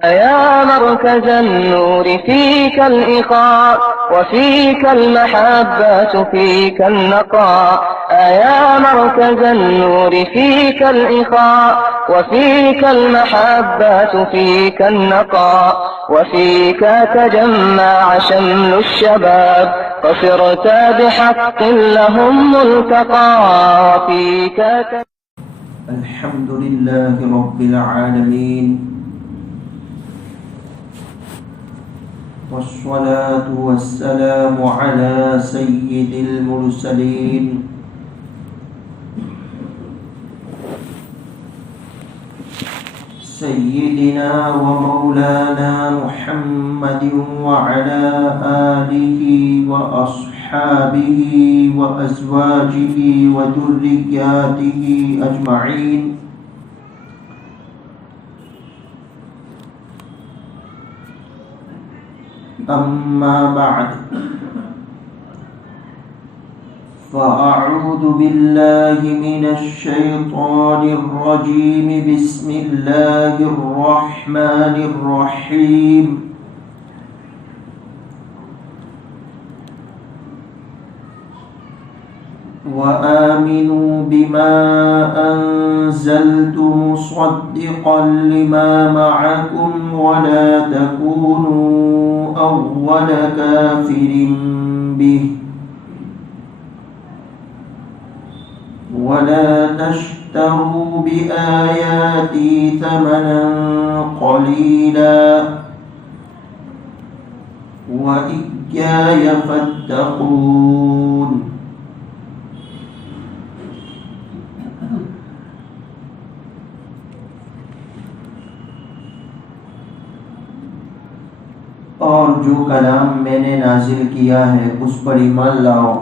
يا مركز النور فيك الإخاء وفيك المحبة فيك النقاء يا مركز النور فيك الإخاء وفيك المحبة فيك النقاء وفيك تجمع شمل الشباب فصرت بحق لهم ملتقى وفيك الحمد لله رب العالمين والصلاة والسلام على سيد المرسلين سيدنا ومولانا محمد وعلى آله وأصحابه وأزواجه وذرياته أجمعين. أما بعد فأعوذ بالله من الشيطان الرجيم. بسم الله الرحمن الرحيم. وآمنوا بما أنزلت مصدقا لما معكم ولا تكونوا أول كافر به ولا تشتروا بآياتي ثمنا قليلا وإياي فاتقون. اور جو کلام میں نے نازل کیا ہے اس پر ایمان لاؤ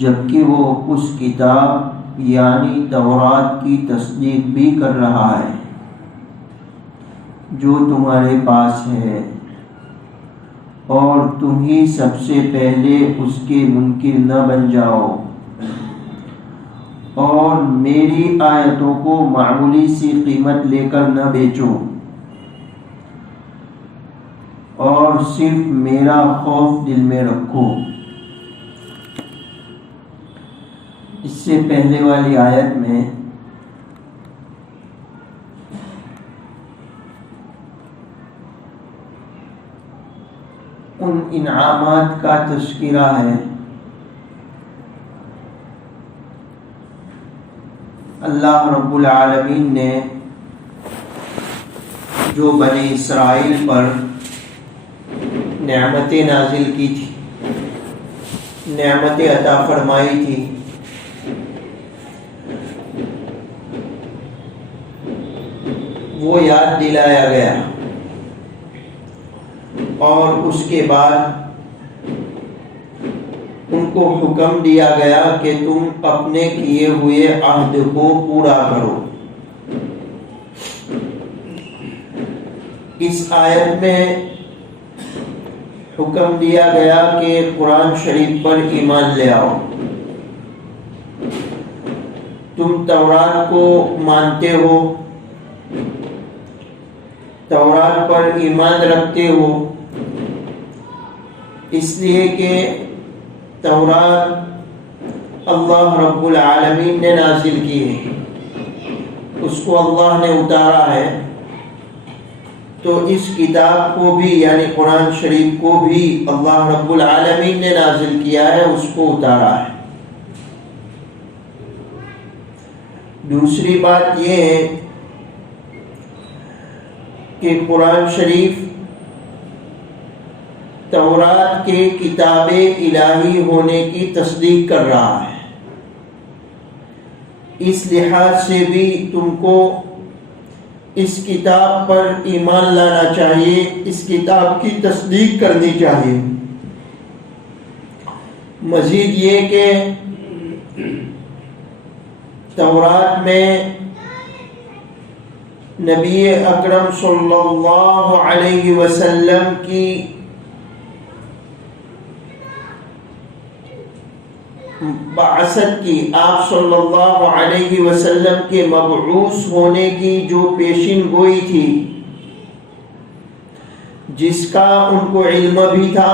جبکہ وہ اس کتاب یعنی تورات کی تصدیق بھی کر رہا ہے جو تمہارے پاس ہے، اور تم ہی سب سے پہلے اس کے منکر نہ بن جاؤ، اور میری آیتوں کو معمولی سی قیمت لے کر نہ بیچو، اور صرف میرا خوف دل میں رکھو. اس سے پہلے والی آیت میں ان انعامات کا تذکرہ ہے. اللہ رب العالمین نے جو بنی اسرائیل پر نعمتیں نازل کی تھی، نعمتیں عطا فرمائی تھی، وہ یاد دلایا گیا، اور اس کے بعد ان کو حکم دیا گیا کہ تم اپنے کیے ہوئے عہد کو پورا کرو. اس آیت میں حکم دیا گیا کہ قرآن شریف پر ایمان لے آؤ. تم تورات کو مانتے ہو، تورات پر ایمان رکھتے ہو، اس لیے کہ تورات اللہ رب العالمین نے نازل کی ہے، اس کو اللہ نے اتارا ہے، تو اس کتاب کو بھی یعنی قرآن شریف کو بھی اللہ رب العالمین نے نازل کیا ہے، اس کو اتارا ہے. دوسری بات یہ ہے کہ قرآن شریف تورات کے کتاب الہی ہونے کی تصدیق کر رہا ہے. اس لحاظ سے بھی تم کو اس کتاب پر ایمان لانا چاہیے، اس کتاب کی تصدیق کرنی چاہیے. مزید یہ کہ تورات میں نبی اکرم صلی اللہ علیہ وسلم کی بعثت کی، آپ صلی اللہ علیہ وسلم کے مبعوث ہونے کی جو پیشین گوئی تھی جس کا ان کو علم بھی تھا،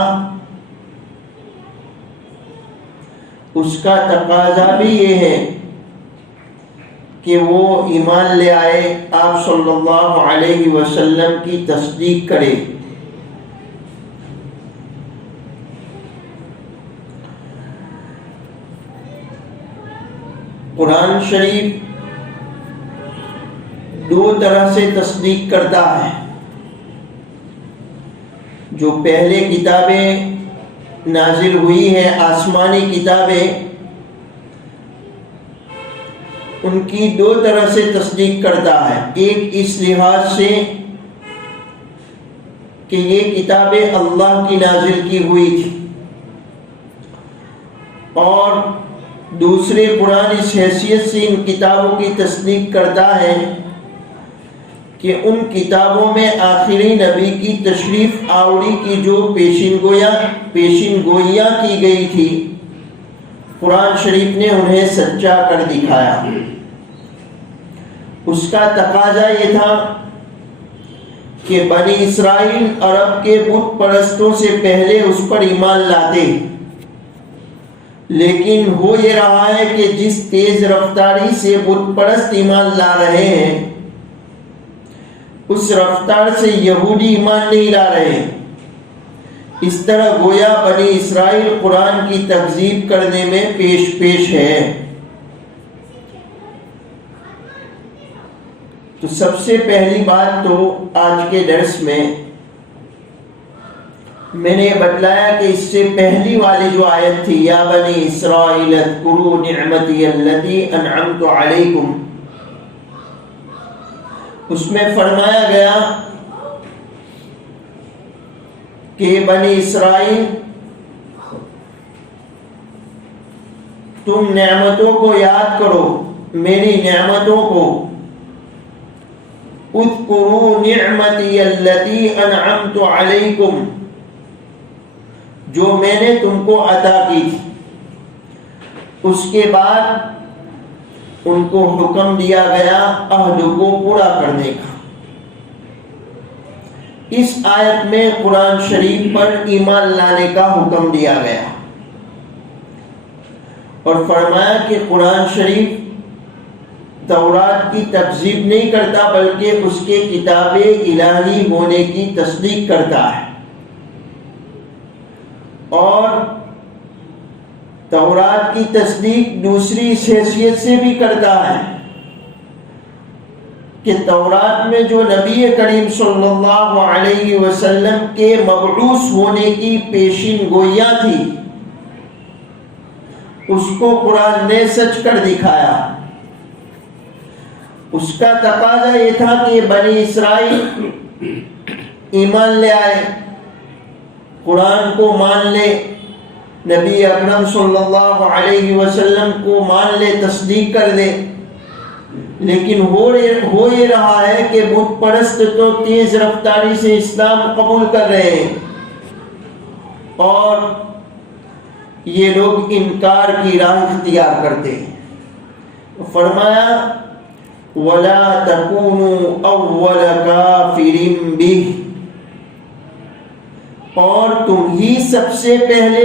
اس کا تقاضا بھی یہ ہے کہ وہ ایمان لے آئے، آپ صلی اللہ علیہ وسلم کی تصدیق کرے۔ قرآن شریف دو طرح سے تصدیق کرتا ہے۔ جو پہلے کتابیں نازل ہوئی ہیں، آسمانی کتابیں، ان کی دو طرح سے تصدیق کرتا ہے۔ ایک اس لحاظ سے کہ یہ کتابیں اللہ کی نازل کی ہوئی تھی، اور دوسرے قرآن اس حیثیت سے ان کتابوں کی تصدیق کرتا ہے کہ ان کتابوں میں آخری نبی کی تشریف آوری کی جو پیشین گوئیاں کی گئی تھی، قرآن شریف نے انہیں سچا کر دکھایا۔ اس کا تقاضا یہ تھا کہ بنی اسرائیل عرب کے بت پرستوں سے پہلے اس پر ایمان لاتے، لیکن ہو یہ رہا ہے کہ جس تیز رفتاری سے بت پرست ایمان لا رہے ہیں، اس رفتار سے یہودی ایمان نہیں لا رہے۔ اس طرح گویا بنی اسرائیل قرآن کی تکذیب کرنے میں پیش ہے۔ تو سب سے پہلی بات تو آج کے درس میں نے یہ بتلایا کہ اس سے پہلی والی جو آیت تھی، یا بنی اسرائیل اذکروا نعمتی التی انعمت علیکم، اس میں فرمایا گیا کہ بنی اسرائیل تم نعمتوں کو یاد کرو، میری نعمتوں کو، اذکروا نعمتی التی انعمت علیکم، جو میں نے تم کو عطا کی تھی۔ اس کے بعد ان کو حکم دیا گیا عہد کو پورا کرنے کا۔ اس آیت میں قرآن شریف پر ایمان لانے کا حکم دیا گیا، اور فرمایا کہ قرآن شریف تورات کی تکذیب نہیں کرتا، بلکہ اس کے کتاب الہی ہونے کی تصدیق کرتا ہے، اور تورات کی تصدیق دوسری حیثیت سے بھی کرتا ہے کہ تورات میں جو نبی کریم صلی اللہ علیہ وسلم کے مبعوث ہونے کی پیشین گوئیاں تھی، اس کو قرآن نے سچ کر دکھایا۔ اس کا تقاضا یہ تھا کہ بنی اسرائیل ایمان لے آئے، قرآن کو مان لے، نبی اکرم صلی اللہ علیہ وسلم کو مان لے، تصدیق کر دے۔ لیکن ہو یہ رہا ہے کہ بت پرست تو تیز رفتاری سے اسلام قبول کر رہے ہیں، اور یہ لوگ انکار کی راہ اختیار کرتے ہیں۔ فرمایا وَلَا تَكُونُوا أَوَّلَ كَافِرٍ بِهِ، اور تم ہی سب سے پہلے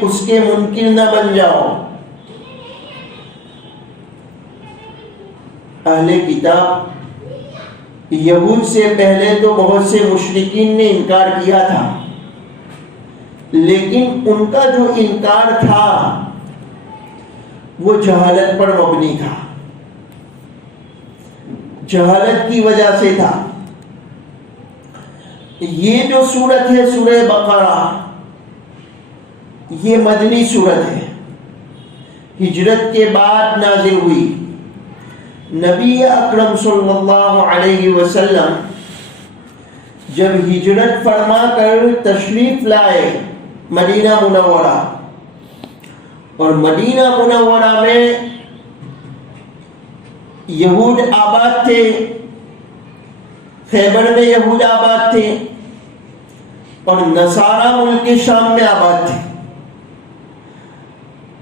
اس کے منکر نہ بن جاؤ۔ اہل کتاب یہود سے پہلے تو بہت سے مشرکین نے انکار کیا تھا، لیکن ان کا جو انکار تھا وہ جہالت پر مبنی تھا، جہالت کی وجہ سے تھا۔ یہ جو سورت ہے سورہ بقرہ، یہ مدنی سورت ہے، ہجرت کے بعد نازل ہوئی۔ نبی اکرم صلی اللہ علیہ وسلم جب ہجرت فرما کر تشریف لائے مدینہ منورہ، اور مدینہ منورہ میں یہود آباد تھے، خیبر میں یہود آباد تھے، اور نصارہ ملک شام میں آباد تھے۔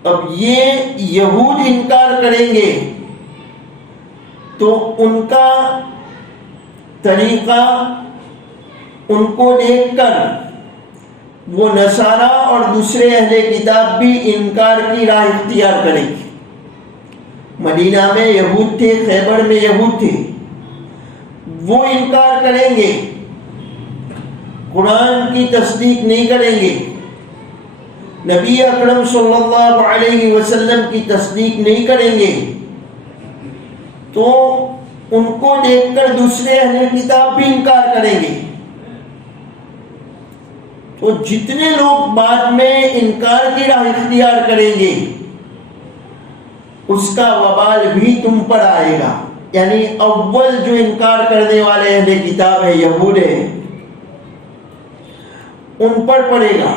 اب یہ یہود انکار کریں گے تو ان کا طریقہ ان کو دیکھ کر وہ نصارہ اور دوسرے اہل کتاب بھی انکار کی راہ اختیار کریں گے. مدینہ میں یہود تھے، خیبر میں یہود تھے، وہ انکار کریں گے، قرآن کی تصدیق نہیں کریں گے، نبی اکرم صلی اللہ علیہ وسلم کی تصدیق نہیں کریں گے. تو ان کو دیکھ کر دوسرے اہل کتاب بھی انکار کریں گے. تو جتنے لوگ بعد میں انکار کی راہ اختیار کریں گے اس کا وبال بھی تم پر آئے گا. یعنی اول جو انکار کرنے والے اہل کتاب ہے، یہود ہے، ان پر پڑے گا.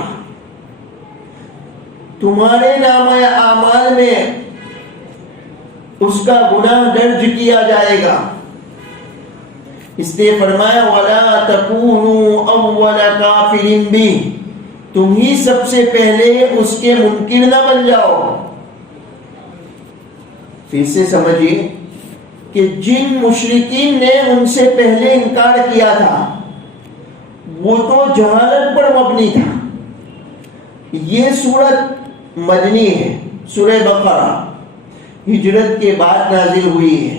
تمہارے نامہ اعمال میں اس کا گناہ درج کیا جائے گا. اس نے فرمایا وَلَا تَكُونُوا أَوَّلَ كَافِرٍ بِهِ، تم ہی سب سے پہلے اس کے منکر نہ بن جاؤ. پھر سے سمجھیے کہ جن مشرکین نے ان سے پہلے انکار کیا تھا وہ تو جہالت پر مبنی تھا. یہ سورت مدنی ہے، سورہ بقرہ ہجرت کے بعد نازل ہوئی ہے.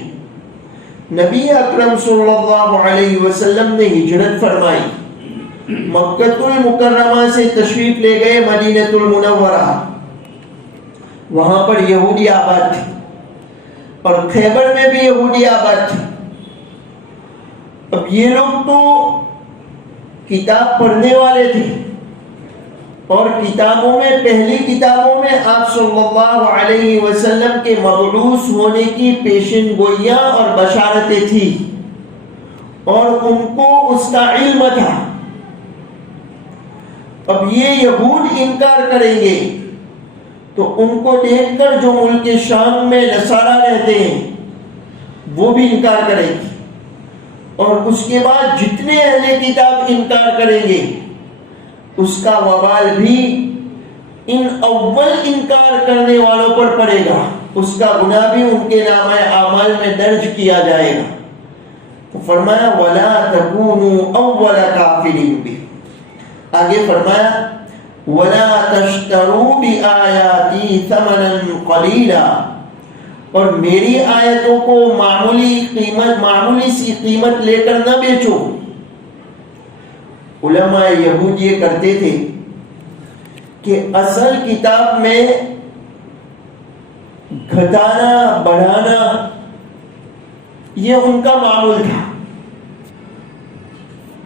نبی اکرم صلی اللہ علیہ وسلم نے ہجرت فرمائی، مکۃ المکرمہ سے تشریف لے گئے مدینہ المنورہ. وہاں پر یہودی آباد تھے اور خیبر میں بھی یہودی آباد تھے. اب یہ لوگ تو کتاب پڑھنے والے تھے اور کتابوں میں، پہلی کتابوں میں آپ صلی اللہ علیہ وسلم کے مبعوث ہونے کی پیشن گوئیاں اور بشارتیں تھی اور ان کو اس کا علم تھا. اب یہ یہود انکار کریں گے تو ان کو دیکھ کر جو ملک شام میں نصارہ رہتے ہیں وہ بھی انکار کریں گے، اور اس کے بعد جتنے اہل کتاب انکار کریں گے اس کا وبال بھی ان اول انکار کرنے والوں پر پڑے گا. اس کا گناہ بھی ان کے نامہ اعمال میں درج کیا جائے گا. تو فرمایا وَلَا تَكُونُوا أَوَّلَ كَافِرٍ بِهِ. آگے فرمایا وَلَا تَشْتَرُوا بِآيَاتِي ثَمَنًا قَلِيلًا، اور میری آیتوں کو معمولی سی قیمت لے کر نہ بیچو. علماء یہود یہ کرتے تھے کہ اصل کتاب میں گھٹانا بڑھانا یہ ان کا معمول تھا.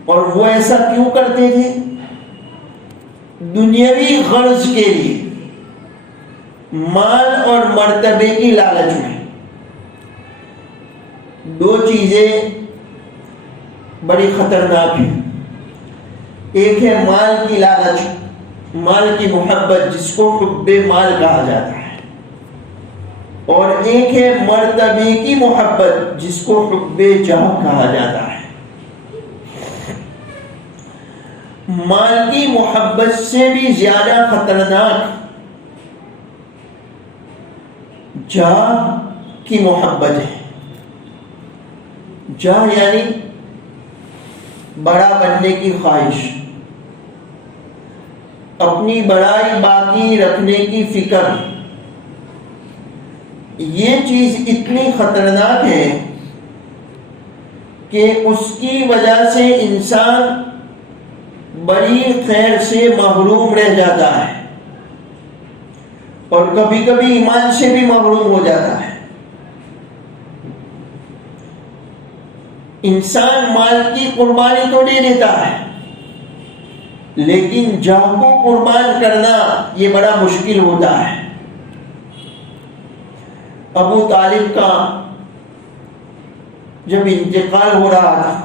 اور وہ ایسا کیوں کرتے تھے؟ دنیاوی غرض کے لیے، مال اور مرتبے کی لالچ میں. دو چیزیں بڑی خطرناک ہیں. ایک ہے مال کی لالچ، مال کی محبت جس کو حب مال کہا جاتا ہے، اور ایک ہے مرتبے کی محبت جس کو حب جاہ کہا جاتا ہے. مال کی محبت سے بھی زیادہ خطرناک جاہ کی محبت ہے. جاہ یعنی بڑا بننے کی خواہش، اپنی بڑائی باقی رکھنے کی فکر. یہ چیز اتنی خطرناک ہے کہ اس کی وجہ سے انسان بڑی خیر سے محروم رہ جاتا ہے اور کبھی کبھی ایمان سے بھی محروم ہو جاتا ہے. انسان مال کی قربانی تو دے دیتا ہے لیکن جاہ کو قربان کرنا یہ بڑا مشکل ہوتا ہے. ابو طالب کا جب انتقال ہو رہا تھا،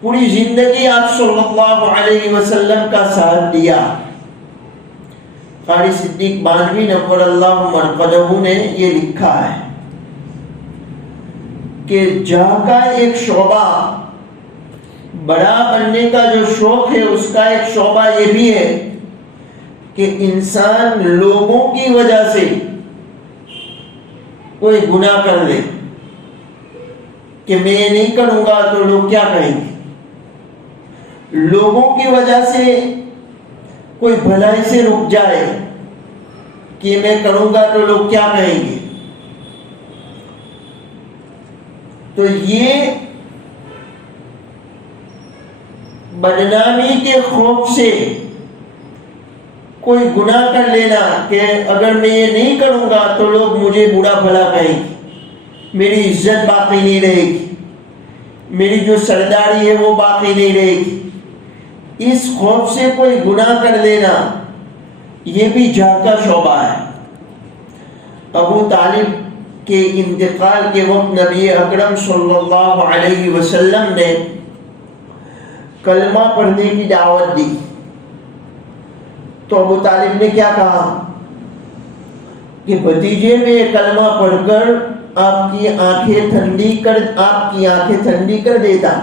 پوری زندگی آپ صلی اللہ علیہ وسلم کا ساتھ دیا. قاری صدیق بانوی نور اللہ مرقدہ نے یہ لکھا ہے کہ جاہ کا ایک شعبہ، بڑا بننے کا جو شوق ہے اس کا ایک شعبہ یہ بھی ہے کہ انسان لوگوں کی وجہ سے کوئی گناہ کر لے کہ میں نہیں کروں گا تو لوگ کیا کہیں گے. لوگوں کی وجہ سے کوئی بھلائی سے رک جائے کہ میں کروں گا تو لوگ کیا کہیں گے، تو یہ بدنامی کے خوف سے کوئی گناہ کر لینا کہ اگر میں یہ نہیں کروں گا تو لوگ مجھے برا بھلا کہیں گے، میری عزت باقی نہیں رہے گی، میری جو سرداری ہے وہ باقی نہیں رہے گی، اس خوف سے کوئی گناہ کر لینا یہ بھی جہل کا شعبہ ہے۔ ابو طالب کے انتقال کے وقت نبی اکرم صلی اللہ علیہ وسلم نے کلمہ پڑھنے کی دعوت دی، تو ابو طالب نے کیا کہا کہ بھتیجے میں کلمہ پڑھ کر آپ کی آنکھیں ٹھنڈی کر دیتا،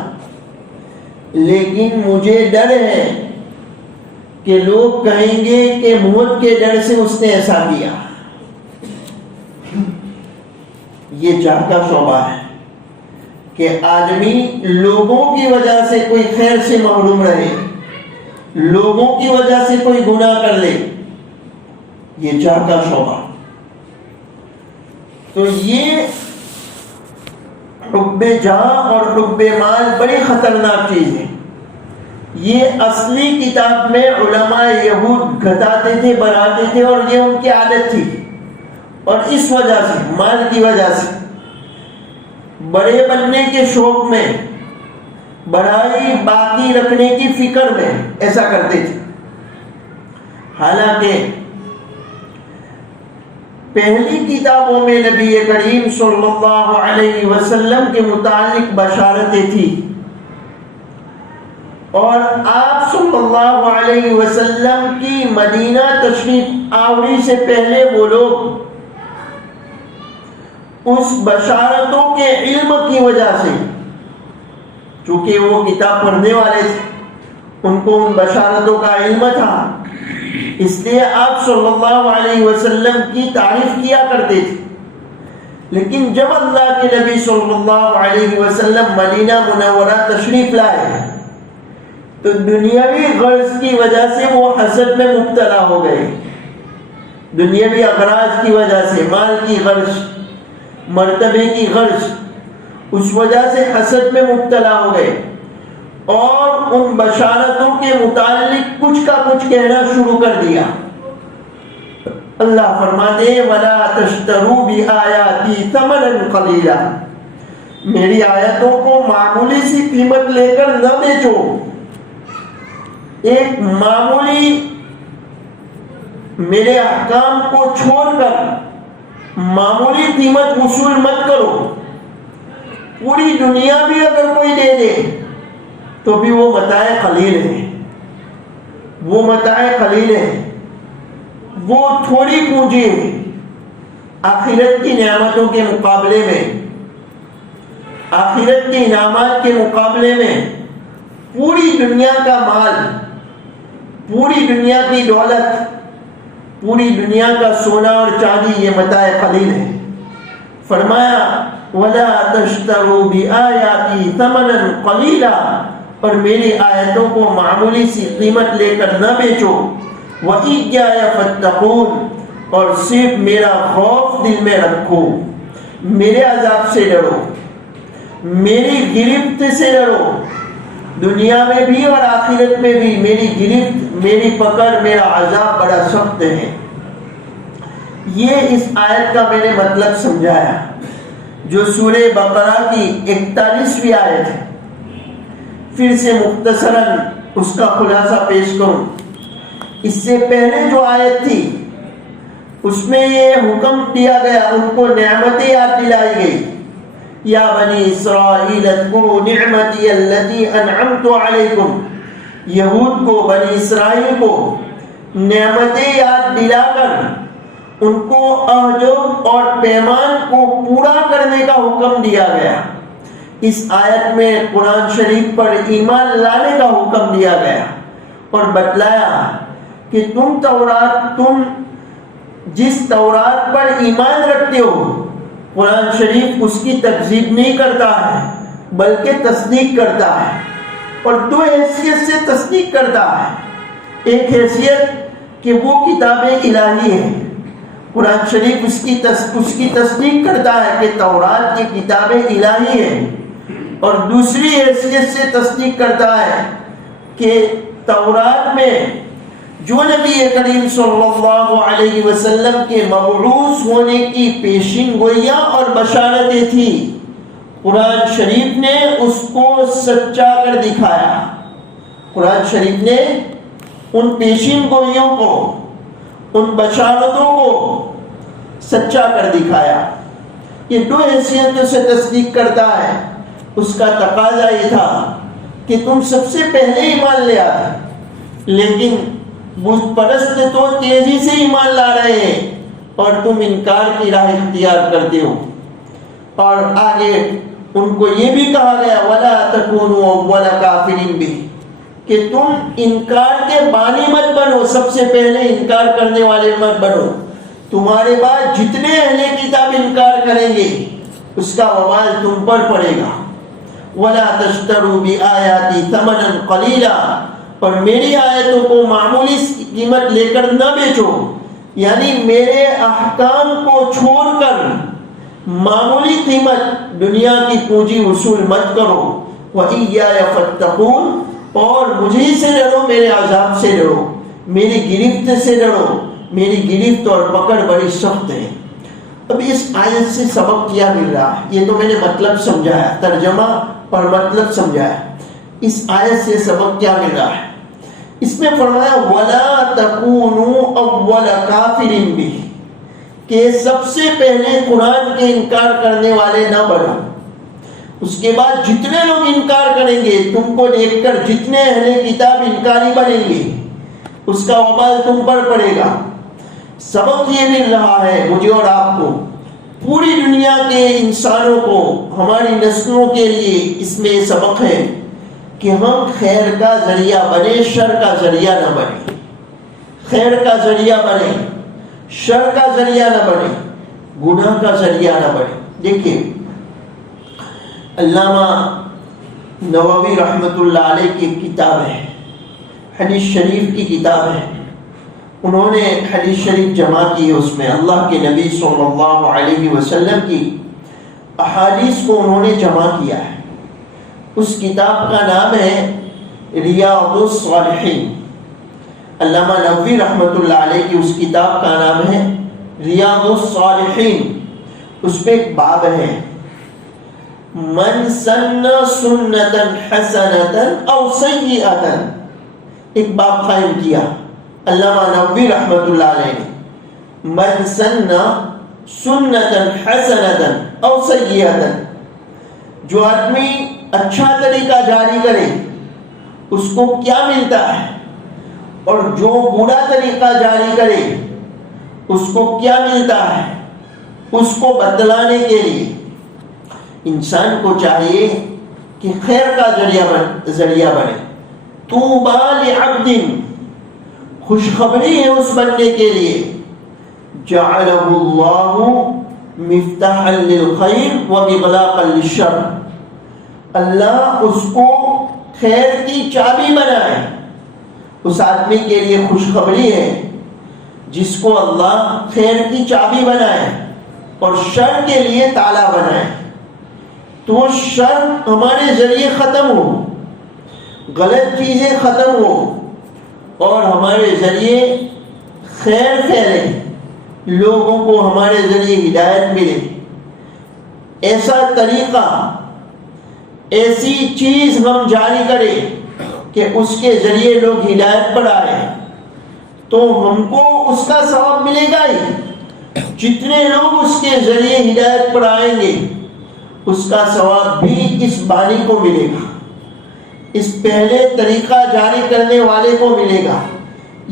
لیکن مجھے ڈر ہے کہ لوگ کہیں گے کہ موت کے ڈر سے اس نے ایسا کیا۔ یہ جہل کا شعبہ ہے کہ آدمی لوگوں کی وجہ سے کوئی خیر سے محروم رہے، لوگوں کی وجہ سے کوئی گناہ کر لے، یہ جہل کا شعبہ۔ تو یہ حب جاہ اور حب مال بڑی خطرناک چیز ہے۔ یہ اصلی کتاب میں علماء یہود گھٹاتے تھے، بڑھاتے تھے، اور یہ ان کی عادت تھی، اور اس وجہ سے، مال کی وجہ سے، بڑے بننے کے شوق میں، بڑائی باقی رکھنے کی فکر میں ایسا کرتے تھے۔ حالانکہ پہلی کتابوں میں نبی کریم صلی اللہ علیہ وسلم کے متعلق بشارتیں تھی، اور آپ صلی اللہ علیہ وسلم کی مدینہ تشریف آوری سے پہلے وہ لوگ اس بشارتوں کے علم کی وجہ سے، چونکہ وہ کتاب پڑھنے والے تھے، ان کو ان بشارتوں کا علم تھا، اس لیے آپ صلی اللہ علیہ وسلم کی تعریف کیا کرتے تھے۔ لیکن جب اللہ کے نبی صلی اللہ علیہ وسلم مدینہ منورہ تشریف لائے تو دنیاوی غرض کی وجہ سے وہ حسد میں مبتلا ہو گئے، دنیاوی اغراض کی وجہ سے، مال کی غرض، مرتبے کی غرض، اس وجہ سے حسد میں مبتلا ہو گئے، اور ان بشارتوں کے متعلق کچھ کا کچھ کہنا شروع کر دیا۔ اللہ فرماتے ہیں وَلَا تَشْتَرُوا بِآيَاتِي ثَمَنًا قَلِيلًا، میری آیتوں کو معمولی سی قیمت لے کر نہ بیچو، ایک معمولی میرے احکام کو چھوڑ کر معمولی قیمت وصول مت کرو۔ پوری دنیا بھی اگر کوئی دے دے تو بھی وہ متاع قلیل ہے، وہ متاع قلیل ہے، وہ تھوڑی پونجی ہے آخرت کی نعمتوں کے مقابلے میں، آخرت کے انعامات کے مقابلے میں۔ پوری دنیا کا مال، پوری دنیا کی دولت، پوری دنیا کا سونا اور چاندی یہ متاع قلیل ہے۔ فرمایا وَلَا تَشْتَرُوا بِآيَاتِي ثَمَنًا قَلِيلًا، اور میری آیتوں کو معمولی سی قیمت لے کر نہ بیچو، وَإِيَّايَ فَاتَّقُونَ، اور صرف میرا خوف دل میں رکھو، میرے عذاب سے ڈرو، میری گرفت سے ڈرو، دنیا میں بھی اور آخرت میں بھی میری گرفت، میری پکڑ، میرا عذاب بڑا سخت ہے۔ یہ اس آیت کا میں نے مطلب سمجھایا، جو سورہ بقرہ کی 41ویں آیت ہے۔ پھر سے مختصراً اس کا خلاصہ پیش کروں۔ اس سے پہلے جو آیت تھی اس میں یہ حکم دیا گیا، ان کو نعمتیں یاد دلائی گئی، یا بنی اسرائیل اذکروا نعمتی التی انعمت علیکم، یہود کو، بنی اسرائیل کو نعمتیں یاد دلا کر ان کو عہد اور پیمان کو پورا کرنے کا حکم دیا گیا۔ اس آیت میں قرآن شریف پر ایمان لانے کا حکم دیا گیا، اور بتلایا کہ تم جس تورات پر ایمان رکھتے ہو، قرآن شریف اس کی تکذیب نہیں کرتا ہے بلکہ تصدیق کرتا ہے۔ اور دو حیثیت سے تصدیق کرتا ہے۔ ایک حیثیت کہ وہ کتاب الہی ہے، قرآن شریف اس کی تصدیق کرتا ہے کہ تورات یہ کتاب الہی ہے، اور دوسری حیثیت سے تصدیق کرتا ہے کہ تورات میں جو نبی کریم صلی اللہ علیہ وسلم کے مبعوث ہونے کی پیشین گوئیاں اور بشارتیں تھی، قرآن شریف نے اس کو سچا کر دکھایا۔ قرآن شریف نے ان پیشین گوئیوں کو، ان بشارتوں کو سچا کر دکھایا۔ یہ دو حیثیتوں سے تصدیق کرتا ہے۔ اس کا تقاضا یہ تھا کہ تم سب سے پہلے ایمان لے آئے، لیکن بت پرست تو تیزی سے ایمان لا رہے ہیں اور تم انکار کی راہ اختیار کرتے ہو۔ اور آگے ان کو یہ بھی کہا گیا وَلَا تَكُونُوا أَوَّلَ كَافِرٍ بِهِ، کہ تم انکار کے بانی مت بنو، سب سے پہلے انکار کرنے والے مت بنو۔ تمہارے بعد جتنے اہل کتاب انکار کریں گے اس کا وبال تم پر پڑے گا۔ وَلَا تَشْتَرُوا بِآيَاتِي ثَمَنًا قَلِيلًا، اور میری آیتوں کو معمولی قیمت لے کر نہ بیچو، یعنی میرے احکام کو چھوڑ کر معمولی قیمت دنیا کی پونجی وصول مت کرو۔ وَإِيَّايَ فَاتَّقُونِ، اور مجھے سے ڈرو، میرے عذاب سے ڈرو، میری گرفت سے ڈرو، میری گرفت اور پکڑ بڑی سخت ہے۔ اب اس آیت سے سبق کیا مل رہا ہے؟ یہ تو میں نے مطلب سمجھایا، ترجمہ اور مطلب سمجھایا۔ اس آیت سے سبق کیا مل رہا ہے؟ اس میں فرمایا وَلَا تَكُونُوا أَوَّلَ كَافِرٍ بِهِ، کہ سب سے پہلے قرآن کے انکار کرنے والے نہ بنو۔ اس کے بعد جتنے لوگ انکار کریں گے، تم کو دیکھ کر جتنے اہل کتاب انکاری بنیں گے، اس کا وبال تم پر پڑے گا۔ سبق یہ مل رہا ہے مجھے اور آپ کو، پوری دنیا کے انسانوں کو، ہماری نسلوں کے لیے اس میں سبق ہے کہ ہم خیر کا ذریعہ بنے، شر کا ذریعہ نہ بنے۔ خیر کا ذریعہ بنے، شر کا ذریعہ نہ بنے، گناہ کا ذریعہ نہ بنے۔ دیکھیے علامہ نووی رحمۃ اللہ علیہ کی ایک کتاب ہے، حدیث شریف کی کتاب ہے۔ انہوں نے حدیث شریف جمع کی ہے، اس میں اللہ کے نبی صلی اللہ علیہ وسلم کی احادیث کو انہوں نے جمع کیا ہے۔ اس کتاب کا نام ہے ریاض الصالحین۔ علامہ نووی رحمۃ اللہ علیہ کی اس کتاب کا نام ہے ریاض الصالحین۔ اس پہ ایک باب ہے من سن سنتا حسنتا او سیئتا، ایک باب قائم کیا علامہ نووی رحمۃ اللہ علیہ نے، من سن سنتا حسنتا او سیئتا، جو آدمی اچھا طریقہ جاری کرے اس کو کیا ملتا ہے، اور جو برا طریقہ جاری کرے اس کو کیا ملتا ہے، اس کو بتلانے کے لیے انسان کو چاہیے کہ خیر کا ذریعہ بنے۔ طوبی لعبد، خوشخبری ہے اس بندے کے لیے، جعلہ اللہ مفتاحا للخیر ومغلاقا للشر، اللہ اس کو خیر کی چابی بنائے۔ اس آدمی کے لیے خوشخبری ہے جس کو اللہ خیر کی چابی بنائے اور شر کے لیے تالا بنائے، تو شر ہمارے ذریعے ختم ہو، غلط چیزیں ختم ہو اور ہمارے ذریعے خیر پھیلے، لوگوں کو ہمارے ذریعے ہدایت ملے۔ ایسا طریقہ، ایسی چیز ہم جاری کریں کہ اس کے ذریعے لوگ ہدایت پر آئے، تو ہم کو اس کا ثواب ملے گا ہی۔ جتنے لوگ اس کے ذریعے ہدایت پر آئیں گے اس کا ثواب بھی اس بانی کو ملے گا، اس پہلے طریقہ جاری کرنے والے کو ملے گا۔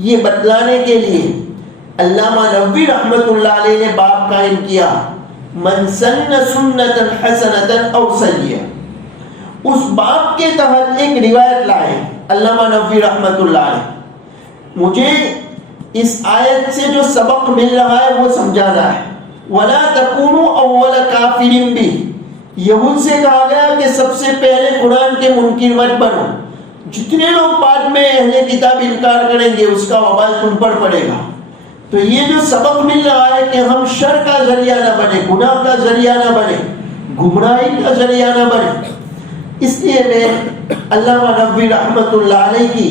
یہ بتلانے کے لیے علامہ نووی رحمۃ اللہ علیہ نے باب قائم کیا من سن سنتا حسنتا او سیئہ۔ اس باب کے تحت ایک روایت لائے علامہ نووی رحمۃ اللہ علیہ۔ مجھے اس آیت سے جو سبق مل رہا ہے وہ سمجھانا ہے۔ وَلَا تَكُونُوا أَوَّلَ كَافِرٍ بِهِ، یہود سے کہا گیا کہ سب سے پہلے قرآن کے منکر مت بنو، جتنے لوگ بعد میں اہل کتاب انکار کریں گے اس کا وبال تم پر پڑے گا. تو یہ جو سبق مل رہا ہے کہ ہم شر کا ذریعہ نہ بنے, گناہ کا ذریعہ نہ بنے, گمراہی کا ذریعہ نہ بنے. اس لیے میں علامہ نبوی رحمۃ اللہ علیہ کی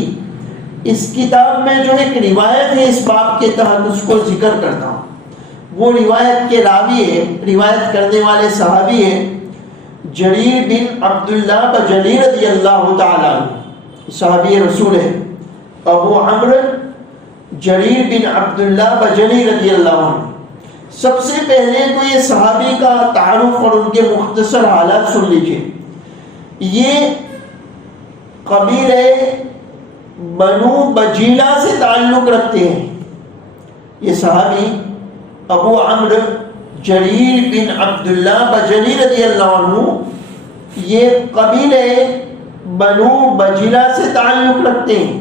اس کتاب میں جو ایک روایت ہے اس باب کے تحت اس کو ذکر کرتا ہوں. وہ روایت کے راوی ہے, روایت کرنے والے صحابی ہیں جریر بن عبداللہ بجلی رضی اللہ تعالیٰ عنہ, صحابی رسول ہے. ابو عمرو جریر بن عبداللہ بجلی رضی اللہ عنہ. سب سے پہلے تو یہ صحابی کا تعارف اور ان کے مختصر حالات سن لیجیے. یہ قبیلہ بنو بجیلہ سے تعلق رکھتے ہیں. یہ صحابی ابو عمرو جریر بن عبداللہ بجلی رضی اللہ عنہ یہ قبیلہ بنو بجیلہ سے تعلق رکھتے ہیں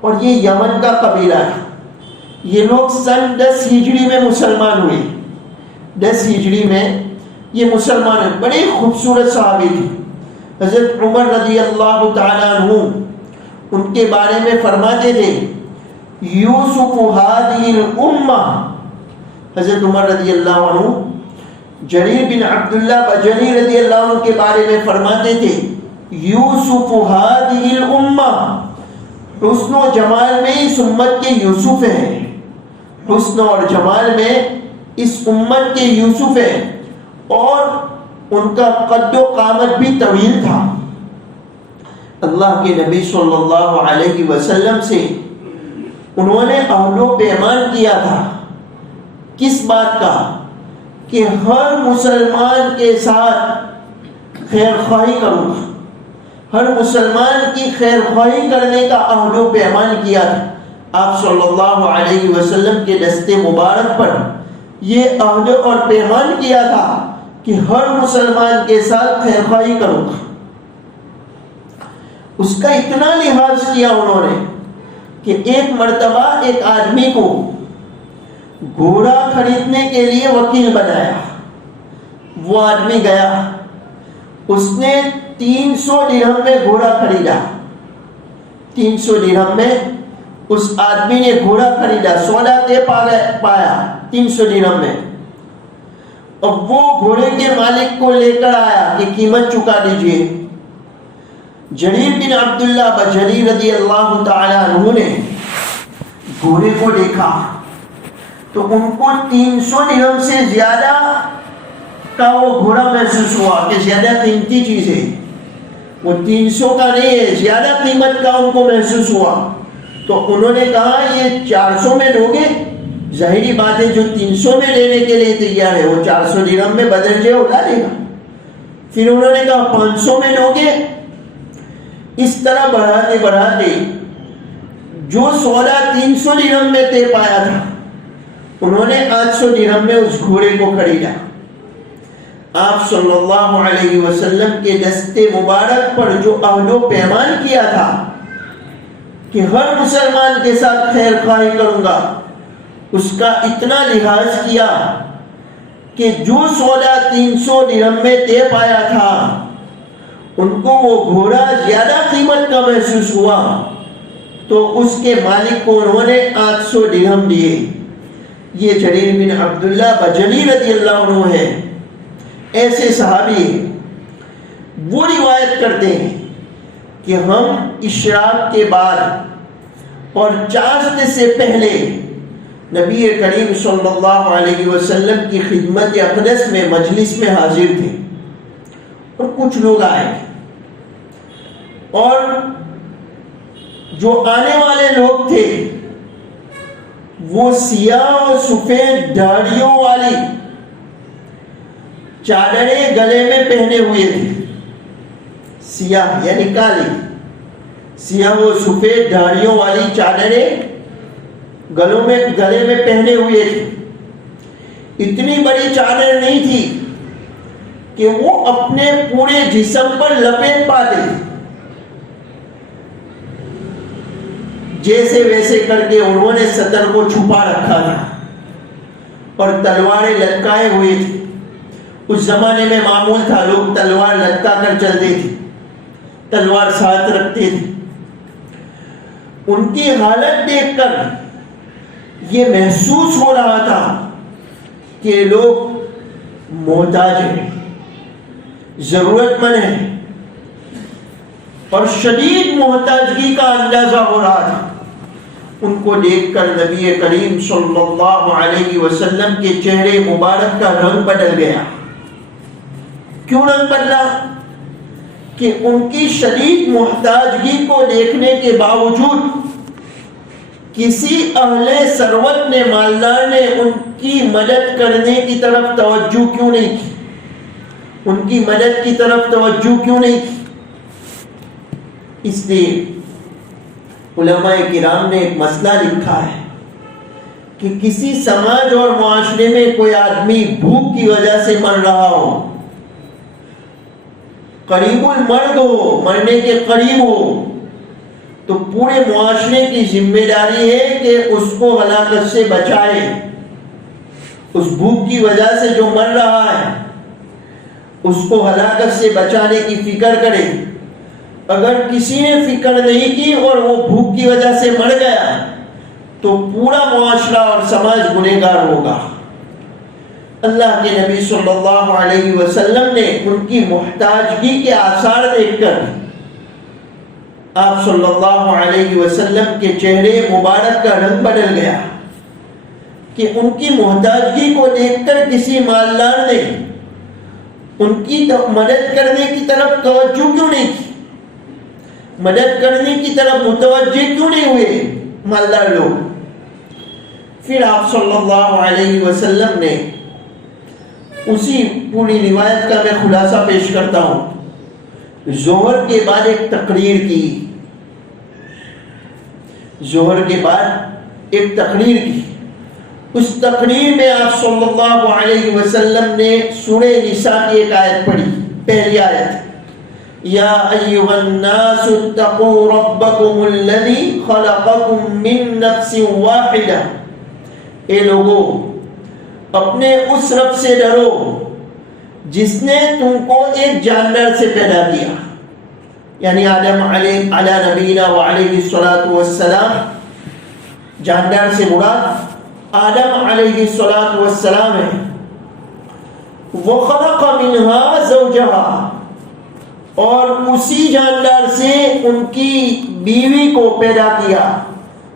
اور یہ یمن کا قبیلہ ہے. یہ لوگ سن 10 ہجری میں مسلمان ہوئے. 10 ہجری میں یہ مسلمان ہوئے. بڑے خوبصورت صحابی تھے. حضرت عمر رضی اللہ تعالیٰ عنہ ان کے بارے میں فرماتے تھے یوسف هذه الامہ. حضرت عمر رضی اللہ عنہ جریر بن عبداللہ بجلی رضی اللہ عنہ کے بارے میں فرماتے تھے یوسف هذه الامہ, حسن و جمال میں اس امت کے یوسف ہیں. حسن اور جمال میں اس امت کے یوسف ہیں اور ان کا قد و قامت بھی طویل تھا. اللہ کے نبی صلی اللہ علیہ وسلم سے انہوں نے عہد و پیمان کیا تھا. کس بات کا؟ کہ ہر مسلمان کے ساتھ خیر خواہی کروں گا. ہر مسلمان کی خیر خواہی کرنے کا عہد و پیمان کیا تھا. آپ صلی اللہ علیہ وسلم کے دست مبارک پر یہ عہد اور پیمان کیا تھا کہ ہر مسلمان کے ساتھ خیر خواہی کروں گا. اس کا اتنا لحاظ کیا انہوں نے کہ ایک مرتبہ ایک آدمی کو گھوڑا خریدنے کے لیے وکیل بنایا. وہ آدمی گیا, اس نے 300 درہم میں گھوڑا خریدا. 300 درہم میں اس آدمی نے گھوڑا خریدا, سودا طے پایا 300 درہم میں. اب وہ گھوڑے کے مالک کو لے کر آیا کہ قیمت چکا دیجئے. جریر بن عبداللہ بجلی رضی اللہ تعالی عنہ نے گھوڑے کو دیکھا تو ان کو 300 درہم سے زیادہ کا وہ گھوڑا محسوس ہوا کہ زیادہ قیمتی چیز ہے. وہ 300 کا نہیں ہے, زیادہ قیمت کا ان کو محسوس ہوا. تو انہوں نے کہا یہ 400 میں دو گے؟ ظاہری بات ہے جو 300 میں لینے کے لیے تیار ہے وہ 400 درہم میں بدل جائے اڑا دے گا. پھر انہوں نے کہا 500 میں دو گے؟ اس طرح بڑھاتے بڑھاتے جو سودا 300 درہم میں طے پایا تھا انہوں نے 800 درہم میں اس گھوڑے کو خریدا. آپ صلی اللہ علیہ وسلم کے دست مبارک پر جو عہد و پیمان کیا تھا کہ ہر مسلمان کے ساتھ خیر خواہی کروں گا, اس کا اتنا لحاظ کیا کہ جو سودا 300 درہم میں طے پایا تھا ان کو وہ گھوڑا زیادہ قیمت کا محسوس ہوا تو اس کے مالک کو انہوں نے 800 درہم دیے. یہ جریر بن عبداللہ بجلی رضی اللہ عنہ ہے. ایسے صحابی وہ روایت کرتے ہیں کہ ہم اشراق کے بعد اور چاشت سے پہلے نبی کریم صلی اللہ علیہ وسلم کی خدمت اقدس میں مجلس میں حاضر تھے اور کچھ لوگ آئے اور جو آنے والے لوگ تھے وہ سیاہ اور سفید داڑھیوں والی چادریں گلے میں پہنے ہوئے تھے. سیاہ یعنی کالی, سیاہ و سفید داڑھیوں والی چادریں گلے میں پہنے ہوئے تھے. اتنی بڑی چادر نہیں تھی کہ وہ اپنے پورے جسم پر لپیٹ پاتے, جیسے ویسے کر کے انہوں نے سطر کو چھپا رکھا تھا اور تلواریں لٹکائے ہوئے تھے. اس زمانے میں معمول تھا لوگ تلوار لٹکا کر چلتے تھے, تلوار ساتھ رکھتے تھے. ان کی حالت دیکھ کر یہ محسوس ہو رہا تھا کہ لوگ محتاج ہیں، ضرورت مند ہیں، اور شدید محتاجگی کا اندازہ ہو رہا تھا۔ ان کو دیکھ کر نبی کریم صلی اللہ علیہ وسلم کے چہرے مبارک کا رنگ بدل گیا۔ کیوں رنگ بدلا؟ کہ ان کی شدید محتاجگی کو دیکھنے کے باوجود کسی اہل ثروت نے، مالدار نے ان کی مدد کرنے کی طرف توجہ کیوں نہیں کی؟ ان کی مدد کی طرف توجہ کیوں نہیں کی؟ اس لیے علماء کرام نے ایک مسئلہ لکھا ہے کہ کسی سماج اور معاشرے میں کوئی آدمی بھوک کی وجہ سے مر رہا ہو، قریب المرگ ہو، مرنے کے قریب ہو، تو پورے معاشرے کی ذمہ داری ہے کہ اس کو ہلاکت سے بچائے۔ اس بھوک کی وجہ سے جو مر رہا ہے اس کو ہلاکت سے بچانے کی فکر کرے۔ اگر کسی نے فکر نہیں کی اور وہ بھوک کی وجہ سے مر گیا تو پورا معاشرہ اور سماج گنہگار ہوگا۔ اللہ کے نبی صلی اللہ علیہ وسلم نے ان کی محتاجگی کے آثار دیکھ کر آپ صلی اللہ علیہ وسلم کے چہرے مبارک کا رنگ بدل گیا کہ ان کی محتاجگی کو دیکھ کر کسی مالدار نے ان کی مدد کرنے کی طرف توجہ کیوں نہیں کی؟ مدد کرنے کی طرف متوجہ کیوں نہیں ہوئے مالدار لوگ؟ پھر آپ صلی اللہ علیہ وسلم نے اسی پوری روایت کا میں خلاصہ پیش کرتا ہوں۔ ظہر کے بعد ایک تقریر کی، ظہر کے بعد ایک تقریر کی۔ اس تقریر میں آپ صلی اللہ علیہ وسلم نے سورہ نساء کی ایک آیت پڑھی، پہلی آیت، یا ایھا الناس اتقوا ربکم الذی خلقکم من نفس واحدہ، اے لوگوں اپنے اس رب سے ڈرو جس نے تم کو ایک جانور سے پیدا کیا، یعنی آدم علیہ نبینا وعلیہ الصلاۃ والسلام۔ جانور سے مراد آدم علیہ الصلاۃ والسلام ہے۔ وخلق منها زوجها، اور اسی جانور سے ان کی بیوی کو پیدا کیا۔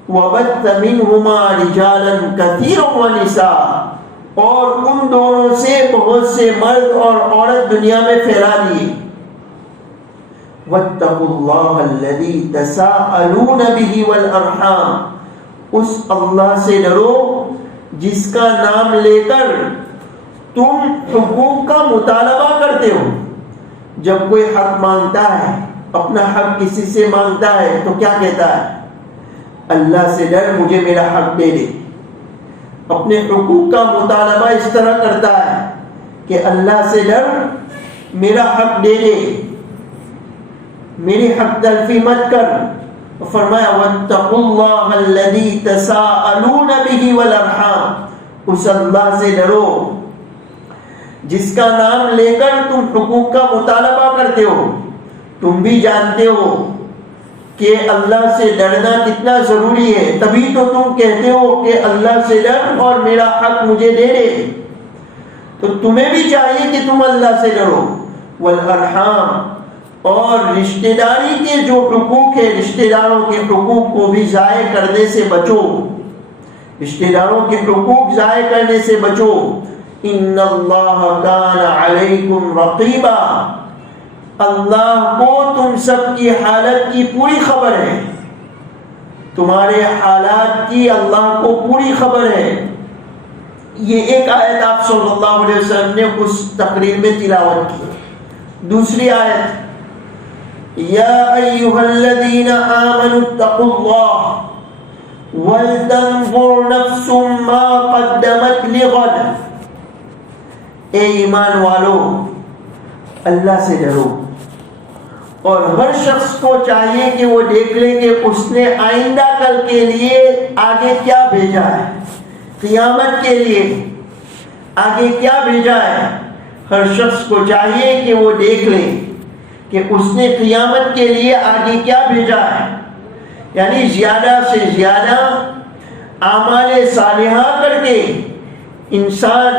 وبث منهما رجالا كثيرا ونساء، اور ان دونوں سے بہت سے مرد اور عورت دنیا میں پھیلا دیے۔ واتقوا اللہ الذی تساءلون به والارحام، اس اللہ سے ڈرو جس کا نام لے کر تم حقوق کا مطالبہ کرتے ہو۔ جب کوئی حق مانگتا ہے، اپنا حق کسی سے مانگتا ہے تو کیا کہتا ہے؟ اللہ سے ڈر، مجھے میرا حق دے دے۔ اپنے حقوق کا مطالبہ اس طرح کرتا ہے کہ اللہ سے ڈر، میرا حق دے دے، میری حق تلفی مت کر۔ فرمایا واتقوا اللہ الذی تساءلون به والارحام، اس اللہ سے ڈرو جس کا نام لے کر تم حقوق کا مطالبہ کرتے ہو۔ تم بھی جانتے ہو کہ اللہ سے ڈرنا کتنا ضروری ہے، تبھی تو تم کہتے ہو کہ اللہ سے ڈر اور میرا حق مجھے دے دے۔ تو تمہیں بھی چاہیے کہ تم اللہ سے ڈرو۔ والارحام، اور رشتہ داری کے جو حقوق ہے، رشتہ داروں کے حقوق کو بھی ضائع کرنے سے بچو، رشتہ داروں کے حقوق ضائع کرنے سے بچو۔ ان اللہ کان علیکم رقیبا، اللہ کو تم سب کی حالت کی پوری خبر ہے، تمہارے حالات کی اللہ کو پوری خبر ہے۔ یہ ایک آیت آپ صلی اللہ علیہ وسلم نے اس تقریر میں تلاوت کی۔ دوسری آیت، یا ایھا الذین آمنوا اتقوا اللہ ولتنظر نفس ما قدمت لغد، اے ایمان والو اللہ سے ڈرو، اور ہر شخص کو چاہیے کہ وہ دیکھ لے کہ اس نے آئندہ کل کے لیے آگے کیا بھیجا ہے، قیامت کے لیے آگے کیا بھیجا ہے۔ ہر شخص کو چاہیے کہ وہ دیکھ لے کہ اس نے قیامت کے لیے آگے کیا بھیجا ہے۔ یعنی زیادہ سے زیادہ اعمال صالحہ کر کے انسان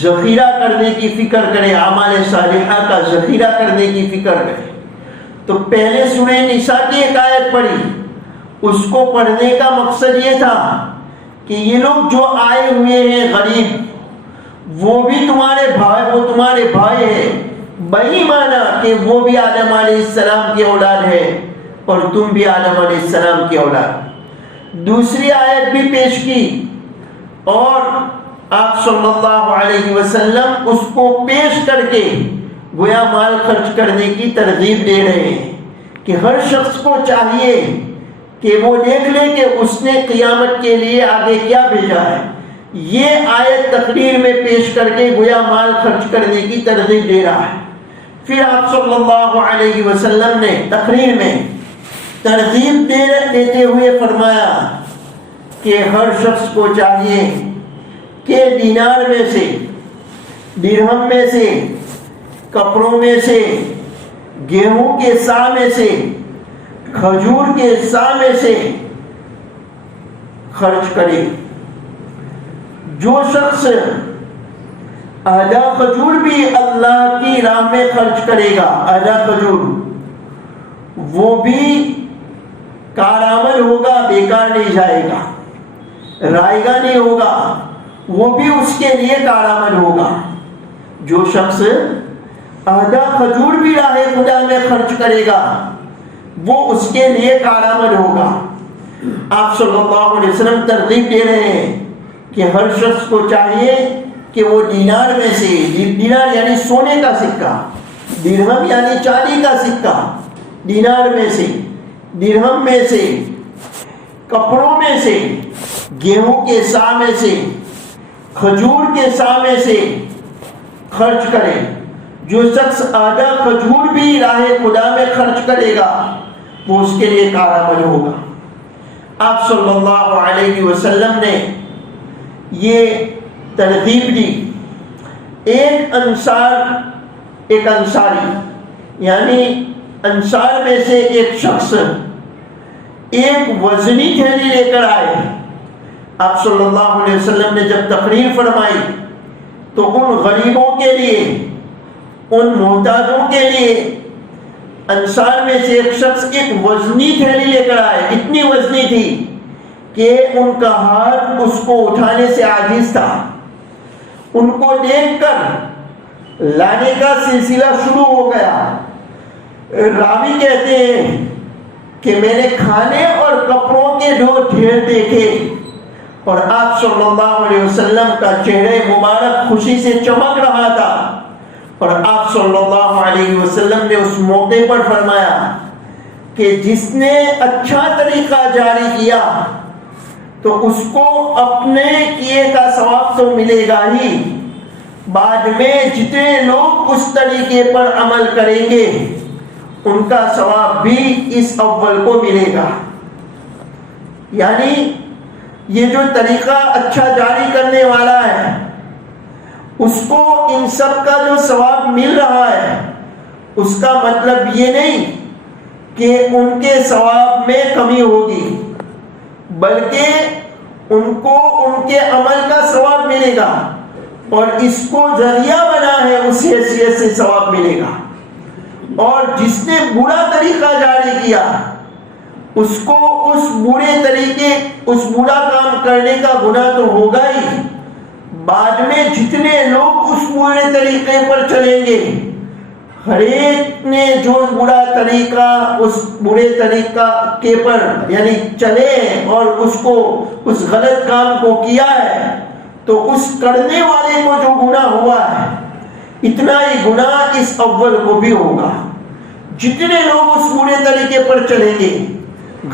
ذخیرہ کرنے کی فکر کرے، اعمال صالحہ کا ذخیرہ کرنے کی فکر کرے۔ تو پہلے سورہ نساء کی ایک آیت پڑھی، اس کو پڑھنے کا مقصد یہ تھا کہ یہ لوگ جو آئے ہوئے ہیں غریب، وہ بھی تمہارے بھائی ہیں، بہی مانا کہ وہ بھی آدم علیہ السلام کی اولاد ہے اور تم بھی آدم علیہ السلام کی اولاد۔ دوسری آیت بھی پیش کی اور آپ صلی اللہ علیہ وسلم اس کو پیش کر کے گویا مال خرچ کرنے کی ترغیب دے رہے ہیں کہ ہر شخص کو چاہیے کہ وہ دیکھ لے کہ اس نے قیامت کے لیے آگے کیا بھیجا ہے۔ یہ آیت تقریر میں پیش کر کے گویا مال خرچ کرنے کی ترغیب دے رہا ہے۔ پھر آپ صلی اللہ علیہ وسلم نے تقریر میں ترغیب دیتے ہوئے فرمایا کہ ہر شخص کو چاہیے کہ دینار میں سے، درہم میں سے، کپڑوں میں سے، گیہوں کے سا میں سے، کھجور کے سا میں سے خرچ کرے۔ جو شخص آدھا کھجور بھی اللہ کی راہ میں خرچ کرے گا، آدھا کھجور، وہ بھی کارآمد ہوگا، بیکار نہیں جائے گا، رائے گا نہیں ہوگا، وہ بھی اس کے لیے کارآمد ہوگا۔ جو شخص آدھا کھجور بھی راہ خدا میں خرچ کرے گا وہ اس کے لیے کارآمد ہوگا۔ آپ صلی اللہ علیہ وسلم ترغیب دے رہے ہیں کہ ہر شخص کو چاہیے کہ وہ دینار میں سے، دینار یعنی سونے کا سکہ، درہم یعنی چاندی کا سکہ، دینار میں سے، درہم میں سے، کپڑوں میں سے، گیہوں کے سا میں سے، کھجور کے سا میں سے خرچ کرے۔ جو شخص آدھا کھجور بھی راہ خدا میں خرچ کرے گا وہ اس کے لیے کارآمد ہوگا۔ آپ صلی اللہ علیہ وسلم نے یہ ترغیب دی۔ ایک انصاری یعنی انصار میں سے ایک شخص ایک وزنی تھیلی لے کر آئے۔ آپ صلی اللہ علیہ وسلم نے جب تقریر فرمائی تو ان غریبوں کے لیے، ان محتاجوں کے لیے انصار میں سے ایک شخص ایک وزنی تھیلی لے کر آئے، اتنی وزنی تھی کہ ان کا ہاتھ اس کو اٹھانے سے عاجز تھا۔ ان کو دیکھ کر لانے کا سلسلہ شروع ہو گیا۔ راوی کہتے ہیں کہ میں نے کھانے اور کپڑوں کے ڈھیر دیکھے اور آپ صلی اللہ علیہ وسلم کا چہرہ مبارک خوشی سے چمک رہا تھا، اور آپ صلی اللہ علیہ وسلم نے اس موقع پر فرمایا کہ جس نے اچھا طریقہ جاری کیا تو اس کو اپنے کیے کا ثواب تو ملے گا ہی، بعد میں جتنے لوگ اس طریقے پر عمل کریں گے ان کا ثواب بھی اس اول کو ملے گا۔ یعنی یہ جو طریقہ اچھا جاری کرنے والا ہے اس کو ان سب کا جو ثواب مل رہا ہے، اس کا مطلب یہ نہیں کہ ان کے ثواب میں کمی ہوگی، بلکہ ان کو ان کے عمل کا ثواب ملے گا اور اس کو ذریعہ بنا ہے اس حیثیت سے ثواب ملے گا۔ اور جس نے برا طریقہ جاری کیا اس کو اس برے طریقے، اس برا کام کرنے کا گناہ تو ہوگا ہی، بعد میں جتنے لوگ اس برے طریقے پر چلیں گے، ہر ایک نے جو برا طریقہ اس برے طریقہ کے پر یعنی چلے اور اس غلط کام کو کیا ہے، تو اس کرنے والے کو جو گناہ ہوا ہے اتنا ہی گناہ اس اول کو بھی ہوگا۔ جتنے لوگ اس برے طریقے پر چلیں گے،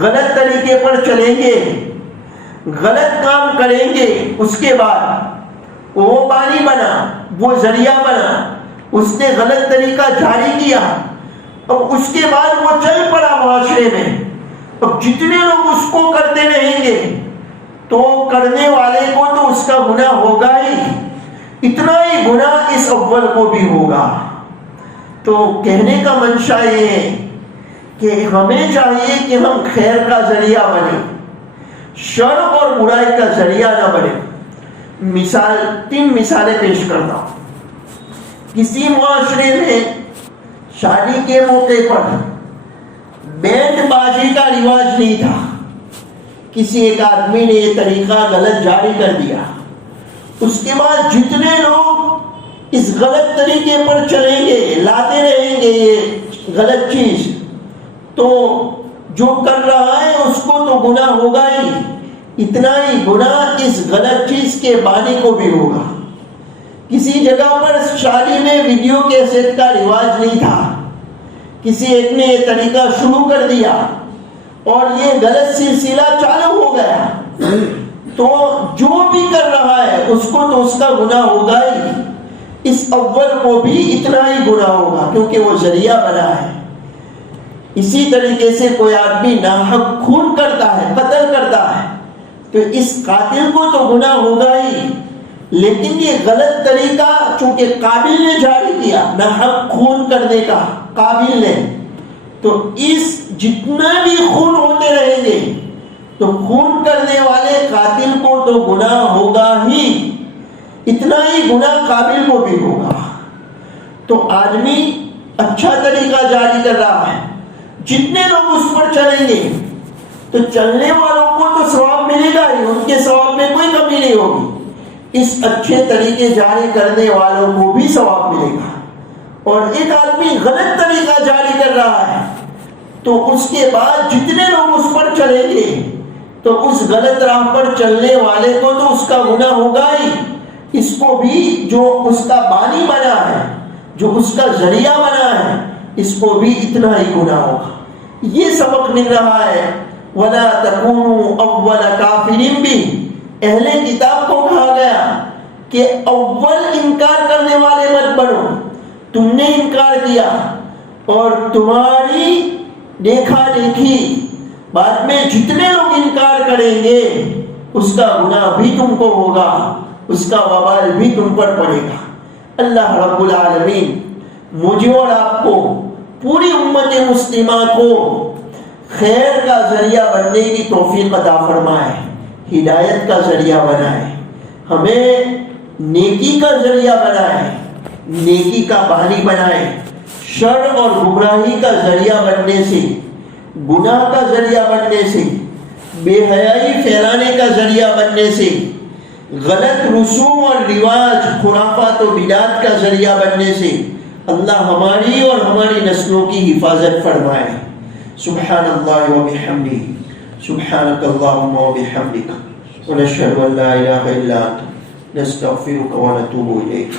غلط طریقے پر چلیں گے، غلط کام کریں گے، اس کے بعد وہ بانی بنا، وہ ذریعہ بنا، اس نے غلط طریقہ جاری کیا، اب اس کے بعد وہ چل پڑا معاشرے میں، اب جتنے لوگ اس کو کرتے رہیں گے تو کرنے والے کو تو اس کا گناہ ہوگا ہی، اتنا ہی گناہ اس اول کو بھی ہوگا۔ تو کہنے کا منشا یہ ہے کہ ہمیں چاہیے کہ ہم خیر کا ذریعہ بنیں، شر اور برائی کا ذریعہ نہ بنیں۔ تین مثالیں پیش کرتا ہوں۔ کسی معاشرے میں شادی کے موقع پر بینڈ بازی کا رواج نہیں تھا، کسی ایک آدمی نے یہ طریقہ غلط جاری کر دیا، اس کے بعد جتنے لوگ اس غلط طریقے پر چلیں گے، لاتے رہیں گے یہ غلط چیز، تو جو کر رہا ہے اس کو تو گناہ ہوگا ہی، اتنا ہی گناہ اس غلط چیز کے بانی کو بھی ہوگا۔ کسی جگہ پر شادی میں ویڈیو کیسٹ کا رواج نہیں تھا، کسی ایک نے یہ طریقہ شروع کر دیا اور یہ غلط سلسلہ چالو ہو گیا، تو جو بھی کر رہا ہے اس کو تو اس کا گناہ ہوگا ہی، اس اول کو بھی اتنا ہی گناہ ہوگا کیونکہ وہ ذریعہ بنا ہے۔ اسی طریقے سے کوئی آدمی ناحق خون کرتا ہے، قتل کرتا ہے، تو اس قاتل کو تو گناہ ہوگا ہی، لیکن یہ غلط طریقہ چونکہ قابل نے جاری کیا ناحق خون کرنے کا، قابل نے، تو اس جتنا بھی خون ہوتے رہیں گے تو خون کرنے والے قاتل کو تو گناہ ہوگا ہی، اتنا ہی گناہ قابل کو بھی ہوگا۔ تو آدمی اچھا طریقہ جاری کر رہا ہے، جتنے لوگ اس پر چلیں گے تو چلنے والوں کو تو ثواب ملے گا ہی، ان کے ثواب میں کوئی کمی نہیں ہوگی، اس اچھے طریقے جاری کرنے والوں کو بھی ثواب ملے گا۔ اور ایک آدمی غلط طریقہ جاری کر رہا ہے تو اس کے بعد جتنے لوگ اس پر چلیں گے تو اس غلط راہ پر چلنے والے کو تو اس کا گناہ ہوگا ہی، اس کو بھی جو اس کا بانی بنا ہے، جو اس کا ذریعہ بنا ہے، اس کو بھی اتنا ہی گناہ ہوگا۔ یہ سبق مل رہا ہے وَلَا تَكُونُوا أَوَّلَ كَافِرٍ بِهِ، اہل کتاب کو کہا گیا کہ اول انکار کرنے والے مت بنو، تم نے انکار کیا اور تمہاری دیکھا دیکھی بعد میں جتنے لوگ انکار کریں گے اس کا گناہ بھی تم کو ہوگا، اس کا وبال بھی تم پر پڑے گا۔ اللہ رب العالمین مجھے اور آپ کو، پوری امت مسلمہ کو خیر کا ذریعہ بننے کی توفیق عطا فرمائے، ہدایت کا ذریعہ بنائے، ہمیں نیکی کا ذریعہ بنائے، نیکی کا بانی بنائے، شر اور گمراہی کا ذریعہ بننے سے، گناہ کا ذریعہ بننے سے، بے حیائی پھیلانے کا ذریعہ بننے سے، غلط رسوم اور رواج، خرافات و بدعات کا ذریعہ بننے سے اللہ ہماری اور ہماری نسلوں کی حفاظت فرمائے۔ سبحان اللہ و بحمدہ، سبحانک اللہم و بحمدک، ونشہد ان لا الہ الا انت، نستغفرک و نتوب الیک۔